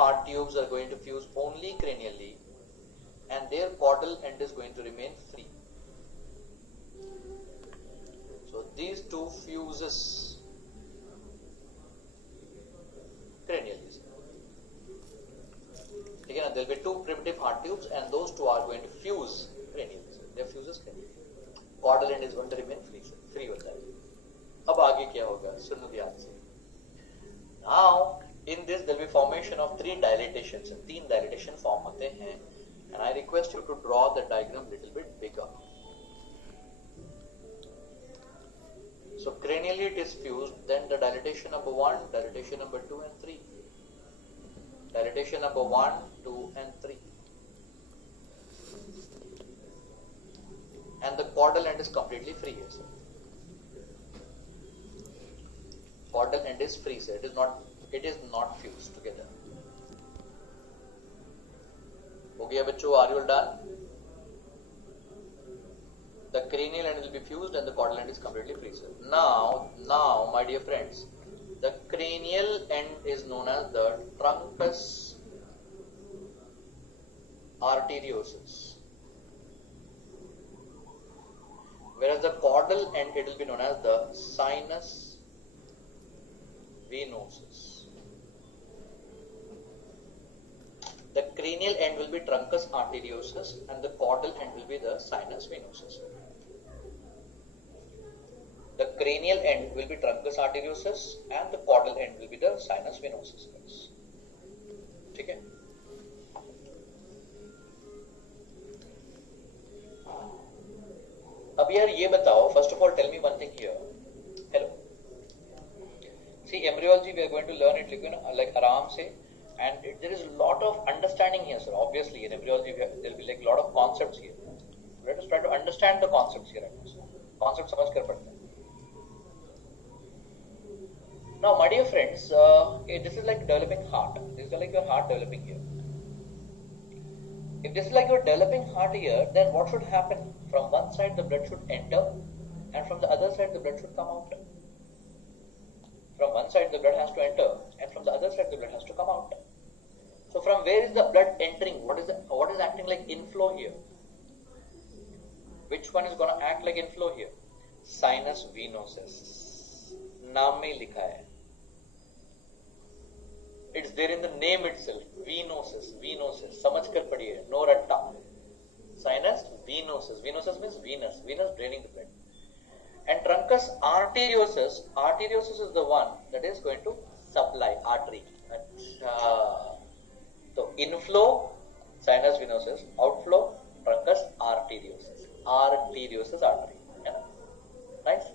heart tubes are going to fuse only cranially and their caudal end is going to remain free. So these two fuses cranially. Again, there will be two primitive heart tubes and those two are going to fuse cranially. They fuses cranially. Caudal end is going to remain free होता है. अब आगे क्या होगा? सुनो ध्यान से. Now in this there will be formation of three dilatations. तीन dilatation form होते हैं. And I request you to draw the diagram little bit bigger. So cranially it is fused, then the dilatation number 1, dilatation number 2 and 3. Dilatation number 1, 2 and 3. And the caudal end is completely free here, sir. Caudal end is free, sir. It is not fused together. हो गया बच्चों, are you all done? The cranial end will be fused and the caudal end is completely free, sir. Now, my dear friends, the cranial end is known as the truncus arteriosus, whereas the caudal end it will be known as the sinus venosus. The cranial end will be truncus arteriosus and the caudal end will be the sinus venosus. The cranial end will be truncus arteriosus and the caudal end will be the sinus venosus. ठीक है? अब यार ये बताओ, first of all tell me one thing here. Hello. See, embryology we are going to learn it like आराम से. And there is a lot of understanding here, sir. Obviously, in embryology, there will be like a lot of concepts here. Let us try to understand the concepts here. Concepts समझ कर पढ़ते हैं. Now, my dear friends, this is like developing heart. This is like your heart developing here. If this is like your developing heart here, then what should happen? From one side, the blood should enter, and from the other side, the blood should come out. From one side, the blood has to enter, and from the other side, the blood has to come out. So from where is the blood entering? What is acting like inflow here? Which one is going to act like inflow here? Sinus venosus. नाम में लिखा है. It's there in the name itself. Venosus. समझ कर पढ़िए. No ratta. Sinus venosus. Venosus means venous. Venous draining the blood. And truncus arteriosus. Arteriosus is the one that is going to supply artery. So inflow sinus venosus, outflow truncus arteriosus. Arteriosus artery. Nice,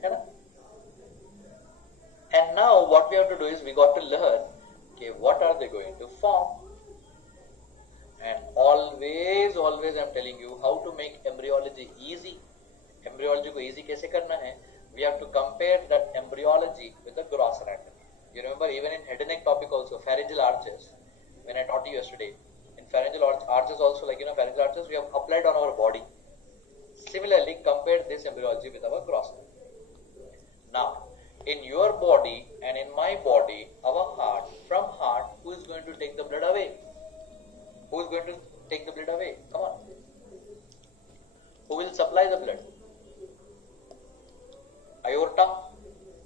and now what we have to do is we got to learn, okay, what are they going to form? And always I'm telling you how to make embryology easy. Embryology को easy कैसे करना है? We have to compare that embryology with the gross anatomy. You remember even in head and neck topic also, pharyngeal arches, when I taught you yesterday, in pharyngeal arches also, like pharyngeal arches we have applied on our body. Similarly, compare this embryology with our gross anatomy. Now, in your body and in my body, our heart, from heart, who is going to take the blood away? Who is going to take the blood away? Come on. Who will supply the blood? Aorta.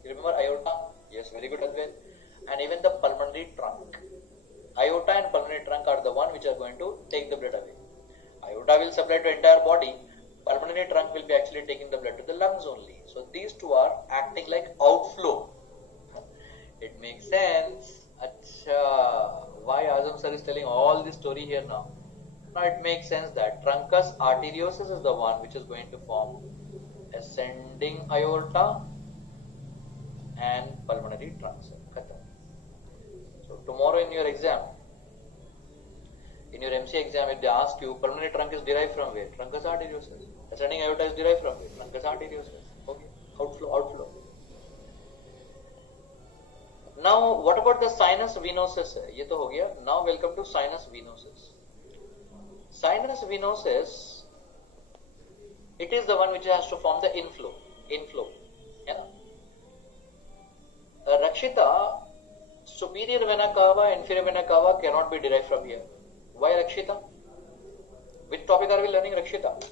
You remember aorta? Yes, very good, Advait. And even the pulmonary trunk. Aorta and pulmonary trunk are the one which are going to take the blood away. Aorta will supply to entire body. Pulmonary trunk will be actually taking the blood to the lungs only. So these two are acting like outflow. It makes sense. Achha. Why Azam sir is telling all this story here now? Now it makes sense that truncus arteriosus is the one which is going to form ascending aorta and pulmonary trunk. So tomorrow in your exam, in your MC exam, if they ask you, pulmonary trunk is derived from where? Truncus arteriosus. Ascending aorta is derived from where? Truncus arteriosus. Okay. Outflow. Now, what about the sinus venosus? ये तो हो गया. Now, welcome to sinus venosus. Sinus venosus, it is the one which has to form the inflow. Yeah. Rakshita, superior vena cava, inferior vena cava cannot be derived from here. Why, Rakshita? Which topic are we learning, Rakshita?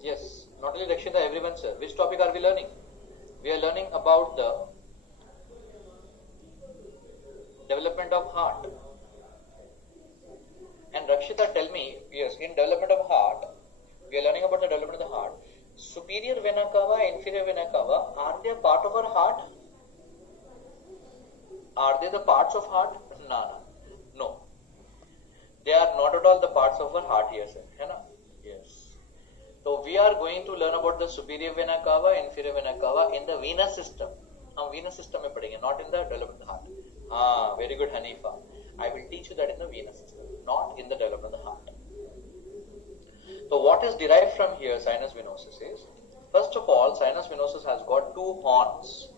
Yes, not only Rakshita, everyone, sir. Which topic are we learning? We are learning about the development of heart. And Rakshita, tell me, yes, in development of heart, we are learning about the development of the heart. Superior vena cava, inferior vena cava, are they a part of our heart? Are they the parts of heart? No. They are not at all the parts of our heart here, sir. है ना? Yes. So we are going to learn about the superior vena cava, inferior vena cava in the venous system. हम venous system में पढ़ेंगे, not in the development of the heart. Very good, Hanifa. I will teach you that in the venous system, not in the development of the heart. So what is derived from here, sinus venosus, is, first of all, sinus venosus has got two horns.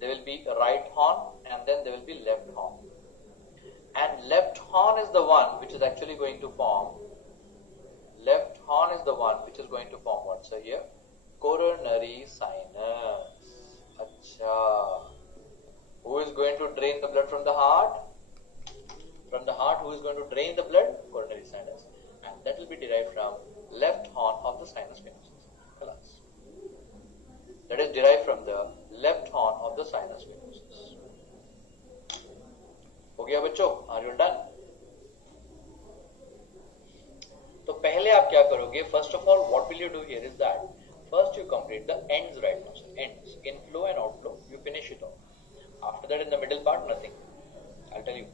There will be a right horn and then there will be left horn. And left horn is the one which is actually going to form, what, sir, here? Coronary sinus. Acha. Who is going to drain the blood from the heart? From the heart, who is going to drain the blood? Coronary sinus. And that will be derived from left horn of the sinus venosus. That is derived from the left horn of the sinus venosus. हो गया बच्चों? Are you done? तो पहले आप क्या करोगे? First of all, what will you do here is that first you complete the ends right now. So ends, inflow and outflow, you finish it off. After that, in the middle part, nothing. I'll tell you.